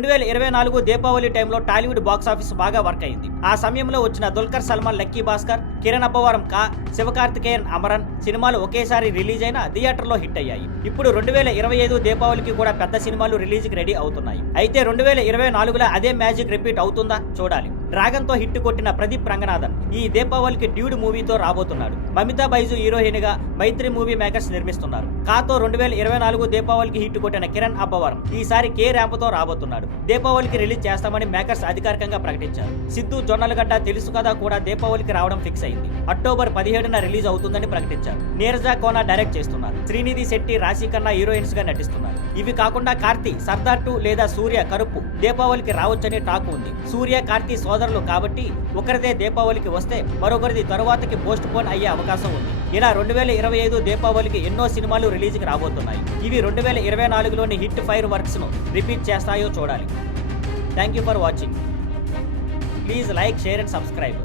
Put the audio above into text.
2024 దీపావళి టైంలో Tollywood box office బాగా work అయింది. ఆ సమయంలో వచ్చిన దుల్కర్ సల్మాన్ లక్కీ భాస్కర్, కిరణ్ అబ్బవరం కా, శివకార్తికేయన్ అమరన్ సినిమాలు ఒకేసారి రిలీజ్ అయిన థియేటర్లో హిట్ అయ్యాయి. ఇప్పుడు 2025 దీపావళికి కూడా పెద్ద సినిమాలు రిలీజ్ కి రెడీ అవుతున్నాయి. అయితే 2024లో అదే మ్యాజిక్ రిపీట్ అవుతుందా చూడాలి. డ్రాగన్ తో హిట్ కొట్టిన ప్రదీప్ రంగనాథన్ ఈ దీపావళికి డ్యూడ్ మూవీతో రాబోతున్నాడు. మమితా బైజు హీరోయిన్ గా మైత్రి మూవీ మేకర్స్ నిర్మిస్తున్నారు. కాతో 2024 దీపావళికి హిట్ కొట్టిన కిరణ్ అబ్బవరం ఈసారి కే ర్యాంప్ తో రాబోతున్నాడు. దీపావళికి రిలీజ్ చేస్తామని మేకర్స్ అధికారికంగా ప్రకటించారు. సిద్ధు జొన్నలగడ్డ తెలుసు కదా కూడా దీపావళికి రావడం ఫిక్స్ అయింది. అక్టోబర్ 17న రిలీజ్ అవుతుందని ప్రకటించారు. నీరజా కోన డైరెక్ట్ చేస్తున్నారు. శ్రీనిధి శెట్టి, రాశి ఖన్నా హీరోయిన్స్ గా నటిస్తున్నారు. ఇవి కాకుండా కార్తీ సర్దార్ 2 లేదా సూర్య కరుపు దీపావళికి రావచ్చని టాక్ ఉంది. సూర్య కార్తీ సోదరులు కాబట్టి ఒకరిదే దీపావళికి వస్తే మరొకరిది తరువాతకి పోస్ట్ పోన్ అయ్యే అవకాశం ఉంది. ఇలా 2025 దీపావళికి ఎన్నో సినిమాలు రిలీజ్ కి రాబోతున్నాయి. ఇవి 2024లోని హిట్ ఫైర్ వర్క్స్ ను రిపీట్ చేస్తాయో చూడాలి. Thank you for watching. Please like, share and subscribe.